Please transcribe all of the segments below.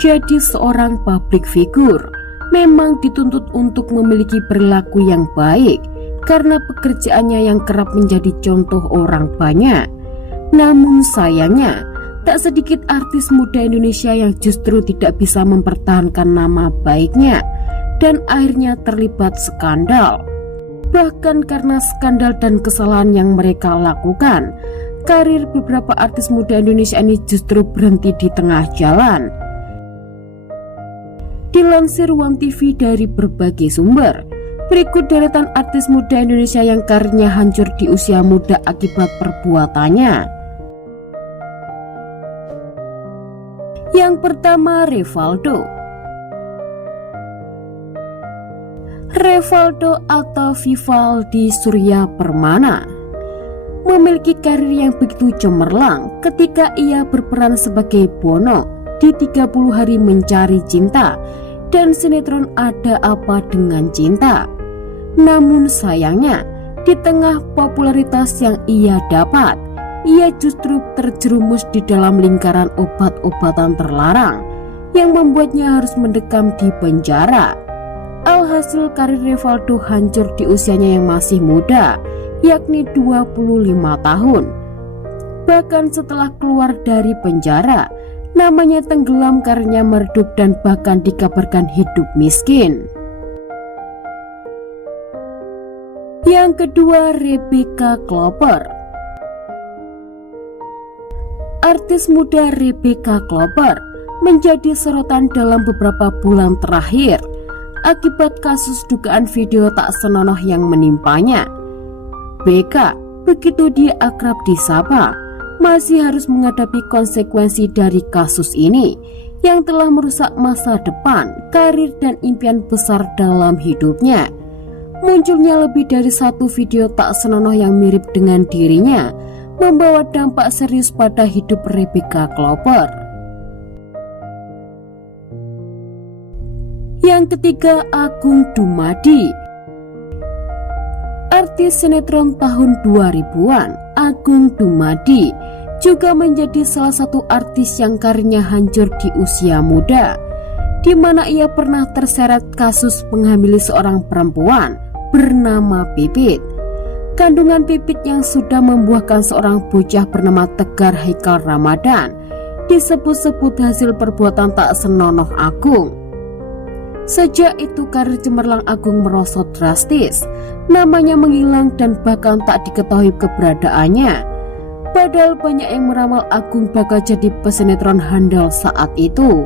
Menjadi seorang publik figur memang dituntut untuk memiliki perilaku yang baik karena pekerjaannya yang kerap menjadi contoh orang banyak. Namun sayangnya, tak sedikit artis muda Indonesia yang justru tidak bisa mempertahankan nama baiknya dan akhirnya terlibat skandal. Bahkan karena skandal dan kesalahan yang mereka lakukan, karir beberapa artis muda Indonesia ini justru berhenti di tengah jalan. Dilansir One TV dari berbagai sumber, berikut deretan artis muda Indonesia yang karirnya hancur di usia muda akibat perbuatannya. Yang pertama, Revaldo atau Vivaldi Surya Permana memiliki karir yang begitu cemerlang ketika ia berperan sebagai Bono di 30 Hari Mencari Cinta dan sinetron Ada Apa Dengan Cinta. Namun sayangnya, di tengah popularitas yang ia dapat, ia justru terjerumus di dalam lingkaran obat-obatan terlarang yang membuatnya harus mendekam di penjara. Alhasil karir Revaldo hancur di usianya yang masih muda, yakni 25 tahun. Bahkan setelah keluar dari penjara, namanya tenggelam, karirnya meredup dan bahkan dikabarkan hidup miskin. Yang kedua, Rebecca Klopper. Artis muda Rebecca Klopper menjadi sorotan dalam beberapa bulan terakhir akibat kasus dugaan video tak senonoh yang menimpanya. Becca, begitu dia akrab disapa, masih harus menghadapi konsekuensi dari kasus ini yang telah merusak masa depan, karir dan impian besar dalam hidupnya. Munculnya lebih dari satu video tak senonoh yang mirip dengan dirinya membawa dampak serius pada hidup Rebecca Klopper. Yang ketiga, Agung Dumadi. Artis sinetron tahun 2000-an, Agung Dumadi juga menjadi salah satu artis yang karirnya hancur di usia muda, di mana ia pernah terseret kasus menghamili seorang perempuan bernama Pipit. Kandungan Pipit yang sudah membuahkan seorang bocah bernama Tegar Haikal Ramadan disebut-sebut hasil perbuatan tak senonoh Agung. Sejak itu karir cemerlang Agung merosot drastis, namanya menghilang dan bahkan tak diketahui keberadaannya. Padahal banyak yang meramal Agung bakal jadi pesinetron handal saat itu.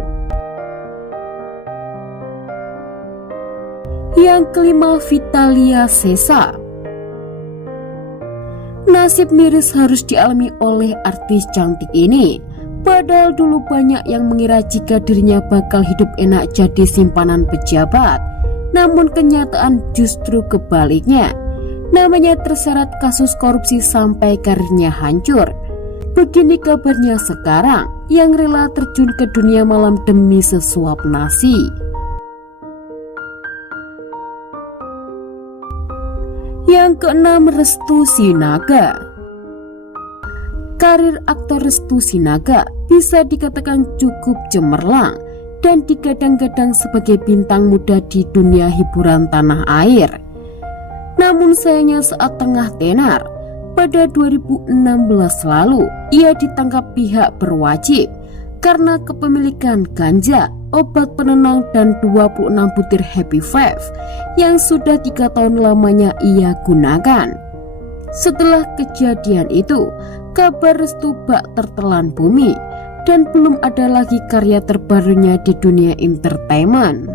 Yang kelima, Vitalia Sesa. Nasib miris harus dialami oleh artis cantik ini. Padahal dulu banyak yang mengira jika dirinya bakal hidup enak jadi simpanan pejabat. Namun kenyataan justru kebaliknya. Namanya terseret kasus korupsi sampai karirnya hancur. Begini kabarnya sekarang, yang rela terjun ke dunia malam demi sesuap nasi. Yang keenam, Restu Sinaga. Karir aktor Restu Sinaga bisa dikatakan cukup cemerlang dan digadang-gadang sebagai bintang muda di dunia hiburan tanah air. Namun sayangnya saat tengah tenar, pada 2016 lalu ia ditangkap pihak berwajib karena kepemilikan ganja, obat penenang dan 26 butir Happy Five yang sudah 3 tahun lamanya ia gunakan. Setelah kejadian itu, kabar Restu bak tertelan bumi dan belum ada lagi karya terbarunya di dunia entertainment.